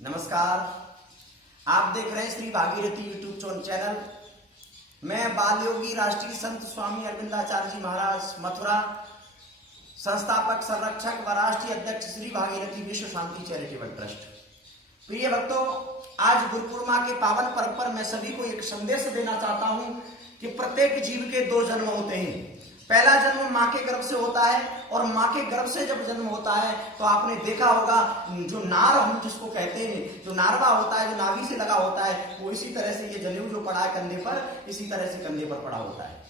नमस्कार, आप देख रहे हैं श्री भागीरथी यूट्यूब चैनल। मैं बाल योगी राष्ट्रीय संत स्वामी अरविंदाचार्य जी महाराज मथुरा, संस्थापक, संरक्षक व राष्ट्रीय अध्यक्ष श्री भागीरथी विश्व शांति चैरिटेबल ट्रस्ट। प्रिय भक्तों, आज गुरु पूर्णिमा के पावन पर्व पर मैं सभी को एक संदेश देना चाहता हूं कि प्रत्येक जीव के दो जन्म होते हैं। पहला जन्म माँ के गर्भ से होता है और माँ के गर्भ से जब जन्म होता है तो आपने देखा होगा जो नार हम जिसको कहते हैं, जो नारवा होता है, जो नाभि से लगा होता है, वो इसी तरह से ये जनेऊ जो पड़ा है कंधे पर, इसी तरह से कंधे पर पड़ा होता है।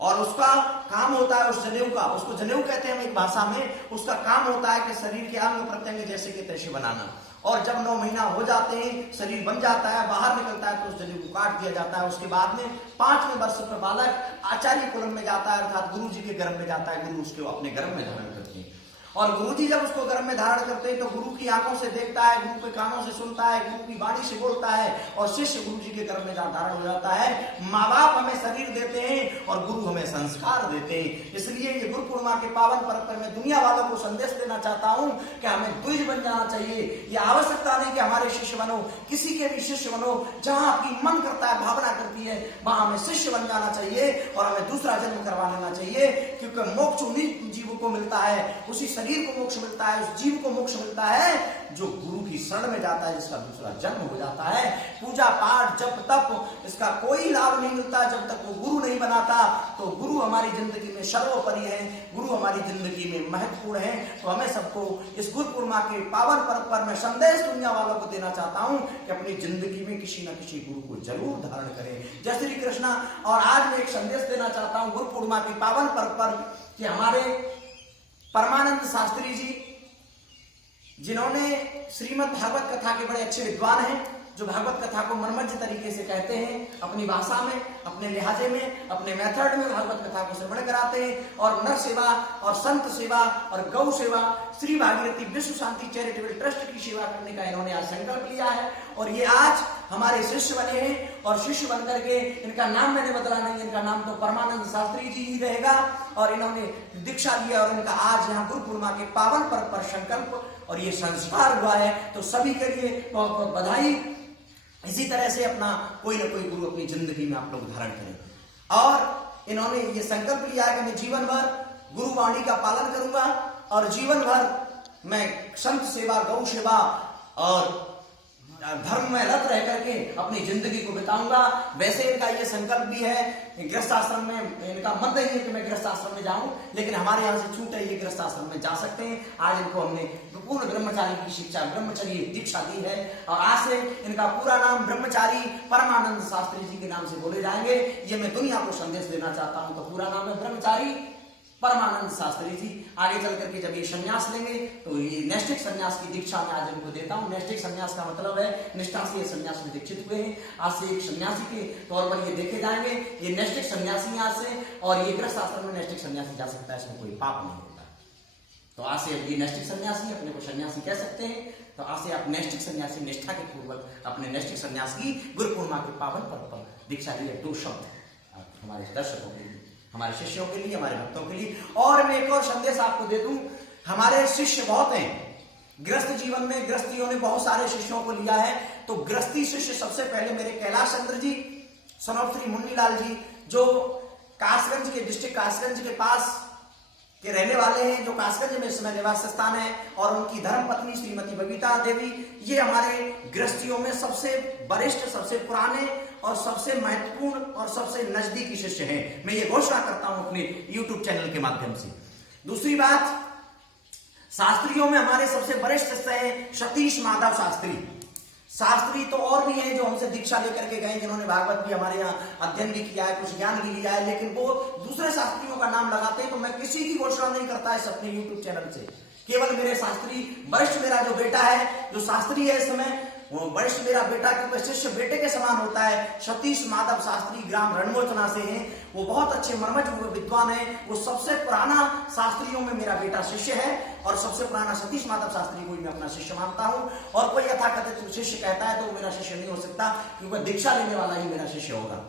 और उसका काम होता है उस जनेऊ का, उसको जनेऊ कहते हैं हम एक भाषा में, उसका काम होता है कि शरीर के अंग प्रत्यंग जैसे के तैसे बनाना। और जब 9 महीना हो जाते हैं, शरीर बन जाता है, बाहर निकलता है, तो उस जनेऊ को काट दिया जाता है। उसके बाद में 5वें वर्ष पर बालक आचार्य कुलम में जाता है, अर्थात गुरु जी के गर्भ में जाता है। गुरु उसको अपने गर्भ में धारण करते हैं और गुरु जी जब उसको गर्भ में धारण करते हैं तो गुरु की आंखों से देखता है, गुरु के कानों से सुनता है, गुरु की वाणी से बोलता है और शिष्य गुरु जी के गर्भ में धारण हो जाता है। माँ बाप हमें शरीर देते हैं और गुरु हमें संस्कार देते हैं। इसलिए ये गुरु पूर्णिमा के पावन पर्व पर मैं दुनिया वालों को संदेश देना चाहता हूँ कि हमें द्विज बन जाना चाहिए। ये आवश्यकता नहीं कि हमारे शिष्य बनो, किसी के भी शिष्य बनो, जहां आपकी मन करता है, भावना करती है, वहां हमें शिष्य बन जाना चाहिए और हमें दूसरा जन्म करवा लेना चाहिए। क्योंकि मोक्ष उन्हीं जीवों को मिलता है, उसी शरीर को मोक्ष मिलता है, उस जीव को मोक्ष मिलता है जो गुरु की शरण में जाता है, जिसका दूसरा जन्म हो जाता है। पूजा पाठ जप तप इसका कोई लाभ नहीं मिलता जब तक वो गुरु नहीं बनाता। तो गुरु हमारी जिंदगी में सर्वोपरि है, गुरु हमारी जिंदगी में महत्वपूर्ण है। तो हमें सबको इस गुरु पूर्णिमा के पावन पर्व पर मैं संदेश दुनिया वालों को देना चाहता हूं कि अपनी जिंदगी में किसी न किसी गुरु को जरूर धारण करें। जय श्री कृष्णा। और आज मैं एक संदेश देना चाहता हूं गुरु पूर्णिमा के पावन पर्व पर कि हमारे परमानंद शास्त्री जी, जिन्होंने श्रीमद् भागवत कथा के बड़े अच्छे विद्वान हैं, जो भागवत कथा को मनमज्ज तरीके से कहते हैं, अपनी भाषा में, अपने लिहाजे में, अपने मेथड में भागवत कथा को श्रवण कराते हैं और नर सेवा और संत सेवा और गौ सेवा, श्री भागीरथी विश्व शांति चैरिटेबल ट्रस्ट की सेवा करने का इन्होंने आज संकल्प लिया है। और ये आज हमारे शिष्य बने हैं और शिष्य बनकर के इनका नाम मैंने बदला नहीं, इनका नाम तो परमानंद शास्त्री जी ही रहेगा। और इन्होंने दीक्षा लिया और इनका आज यहाँ गुरु पूर्णिमा के पावन पर्व पर संकल्प और ये संस्कार हुआ है। तो सभी के लिए बहुत बहुत बधाई। इसी तरह से अपना कोई ना कोई गुरु अपनी जिंदगी में आप लोग धारण करें। और इन्होंने ये संकल्प लिया है कि मैं जीवन भर गुरु वाणी का पालन करूंगा और जीवन भर मैं संत सेवा, गौ सेवा और धर्म में रत रह करके अपनी जिंदगी को बिताऊंगा। वैसे इनका ये संकल्प भी है, गृहस्थ आश्रम में इनका मन नहीं है कि मैं गृहस्थ आश्रम में जाऊं, लेकिन हमारे यहाँ से छूट है, ये गृहस्थ आश्रम में जा सकते हैं। आज इनको हमने पूर्ण ब्रह्मचारी की शिक्षा, ब्रह्मचर्य दीक्षा दी है और आज से इनका पूरा नाम ब्रह्मचारी परमानंद शास्त्री जी के नाम से बोले जाएंगे। ये मैं दुनिया को संदेश देना चाहता हूं। तो पूरा नाम है ब्रह्मचारी परमानंद शास्त्री जी। आगे चल करके जब ये संन्यास लेंगे तो ये नैष्ठिक संन्यास की दीक्षा मैं आज इनको देता हूँ। नैष्ठिक संन्यास का मतलब है निष्ठा से ये संन्यास में दीक्षित हुए हैं। आज से एक सन्यासी के तौर पर ये देखे जाएंगे। ये नैष्ठिक सन्यासी आज से, और ये गृहस्थ आश्रम में नैष्ठिक सन्यासी जा सकता है, इसमें कोई पाप नहीं होता। तो आज से ये नैष्ठिक सन्यासी, अपने को सन्यासी कह सकते हैं। तो आज से आप नैष्ठिक सन्यासी निष्ठा के पूर्वक अपने नैष्ठिक सन्यास की गुरु पूर्णिमा के पावन पर्व पर दीक्षा लिए। 2 शब्द हमारे दर्शकों के लिए, हमारे शिष्यों के लिए, हमारे भक्तों के लिए। और मैं एक और संदेश आपको दे दूं, हमारे शिष्य बहुत हैं गृहस्थ जीवन में। गृहस्थियों ने बहुत सारे शिष्यों को लिया है। तो गृहस्थी शिष्य सबसे पहले मेरे कैलाश चंद्र जी, सनौर श्री मुन्नीलाल जी, जो कासगंज के डिस्ट्रिक्ट कासगंज के पास के रहने वाले हैं, जो कासगंज में इस समय निवास स्थान है, और उनकी धर्मपत्नी श्रीमती बबीता देवी, ये हमारे गृहस्थियों में सबसे वरिष्ठ, सबसे पुराने और सबसे महत्वपूर्ण और सबसे नजदीकी शिष्य हैं। मैं ये घोषणा करता हूं अपने YouTube चैनल के माध्यम से। दूसरी बात, शास्त्रियों में हमारे सबसे वरिष्ठ शिष्य हैं सतीश माधव शास्त्री। शास्त्री तो और भी हैं जो हमसे दीक्षा लेकर के गए, जिन्होंने भागवत भी हमारे यहाँ अध्ययन भी किया है, कुछ ज्ञान भी लिया है, लेकिन वो दूसरे शास्त्रियों का नाम लगाते हैं। तो मैं किसी की घोषणा नहीं करता इस अपने YouTube चैनल से। केवल मेरे शास्त्री वरिष्ठ, मेरा जो बेटा है, जो शास्त्री है इस समय, वो वरिष्ठ मेरा बेटा, क्योंकि शिष्य बेटे के समान होता है। सतीश माधव शास्त्री ग्राम रणमोचना से हैं। वो बहुत अच्छे मर्मज्ञ विद्वान हैं। वो सबसे पुराना शास्त्रियों में मेरा बेटा शिष्य है और सबसे पुराना सतीश माधव शास्त्री को मैं अपना शिष्य मानता हूं। और कोई यथाकथित शिष्य कहता है तो वो मेरा शिष्य नहीं हो सकता, क्योंकि दीक्षा लेने वाला ही मेरा शिष्य होगा।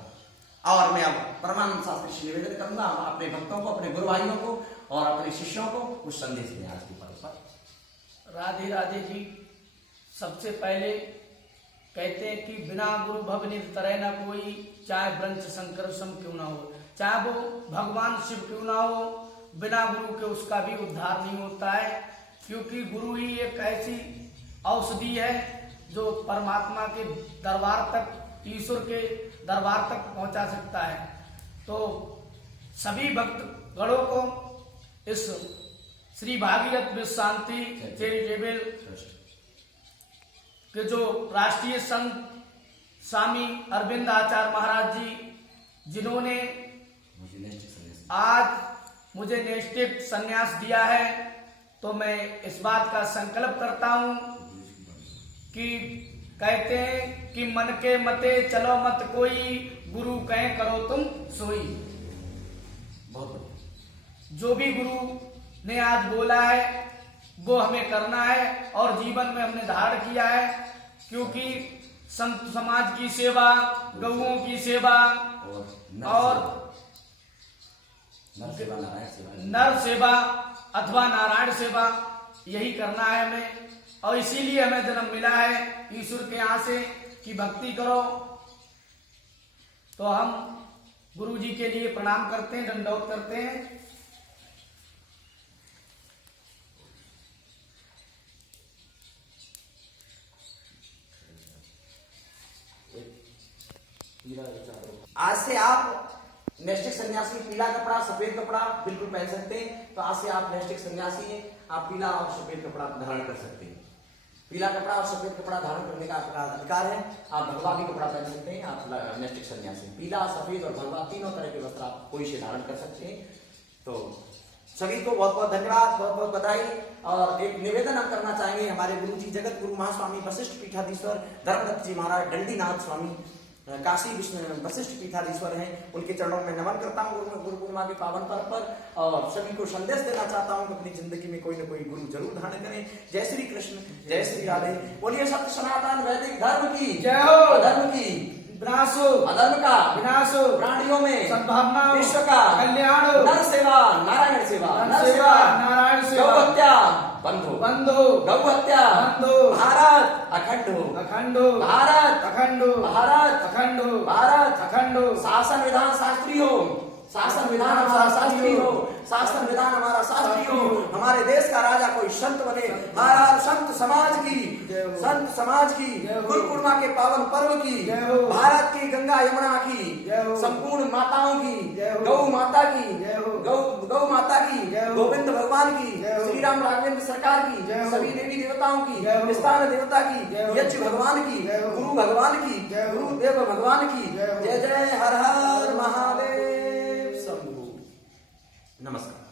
और मैं अब परमानंद शास्त्री से निवेदन करूंगा अपने भक्तों को, अपने गुरु भाइयों को और अपने शिष्यों को कुछ संदेश दें आज की पर्व पर। राधे राधे जी। सबसे पहले कहते हैं कि बिना गुरु भव निधि तरह न कोई, चाहे ब्रंश शंकर सम क्यों ना हो, चाहे वो भगवान शिव क्यों ना हो, बिना गुरु के उसका भी उद्धार नहीं होता है। क्योंकि गुरु ही एक ऐसी औषधि है जो परमात्मा के दरबार तक, ईश्वर के दरबार तक पहुंचा सकता है। तो सभी भक्त गणों को इस श्री भागीरथ विश्व शांति चैरिटेबल के जो राष्ट्रीय संत स्वामी अरविंद आचार्य महाराज जी, जिन्होंने आज मुझे नैष्ठिक संन्यास दिया है, तो मैं इस बात का संकल्प करता हूं कि कहते हैं कि मन के मते चलो मत कोई, गुरु कहे करो तुम सोई। बहुत जो भी गुरु ने आज बोला है वो हमें करना है और जीवन में हमने धारण किया है। क्योंकि संत समाज की सेवा, गौओं की सेवा और नर सेवा अथवा नारायण सेवा, यही करना है हमें। और इसीलिए हमें जन्म मिला है ईश्वर के यहाँ से कि भक्ति करो। तो हम गुरु जी के लिए प्रणाम करते हैं, दंडवत करते हैं। आज से आप नैष्ठिक सन्यासी पीला कपड़ा सफेद कपड़ा बिल्कुल पहन सकते हैं। तो आज से आप नैष्ठिक सन्यासी हैं, आप पीला और सफेद कपड़ा धारण कर सकते हैं। पीला कपड़ा और सफेद कपड़ा धारण करने का आपका अधिकार है। आप भगवा भी कपड़ा पहन सकते हैं, आप नैष्ठिक सन्यासी। पीला, सफेद और भगवा तीनों तरह के वस्त्र आप कोई से धारण कर सकते हैं। तो सभी को बहुत बहुत धन्यवाद, बहुत बहुत बधाई। और एक निवेदन हम करना चाहेंगे, हमारे गुरु जी जगत गुरु महास्वामी वशिष्ठ पीठाधीश्वर धर्मदत्त जी महाराज दंडीनाथ स्वामी काशी वशिष्ठ पीठाधीश्वर हैं, उनके चरणों में नमन करता हूँ गुरु पूर्णिमा के पावन पर्व पर। और सभी को संदेश देना चाहता हूँ कि अपनी जिंदगी में कोई न कोई गुरु जरूर धारण करें। जय श्री कृष्ण, जय श्री राधे। बोलिए सत्य सनातन वैदिक धर्म की जय हो। अधर्म की विनाश हो, अधर्म का विनाश हो, प्राणियों में सद्भावना हो, विश्व का कल्याण हो, नर सेवा नारायण सेवा, नर सेवा नारायण सेवा, गौ हत्या बंद हो, बंद हो, गौ हत्या बंद हो, भारत अखंड हो, अखंड हो, भारत अखंड हो, भारत अखंड हो, भारत अखंड हो, शासन विधान शास्त्री हो, शासन विधान हमारा शास्त्री हो, शासन विधान हमारा शास्त्री हो। हमारे देश का राजा कोई संत बने। हर हर संत समाज की, संत समाज की, गुरु पूर्णिमा के पावन पर्व की, भारत की गंगा यमुना की, संपूर्ण माताओं की, गौ माता की, गौ माता की, गोविंद भगवान की, श्री राम राघवेंद्र सरकार की, सभी देवी देवताओं की, स्थान देवता की, यज्ञ भगवान की, गुरु भगवान की, गुरुदेव भगवान की। जय जय हर हर महादेव शंभु। नमस्कार।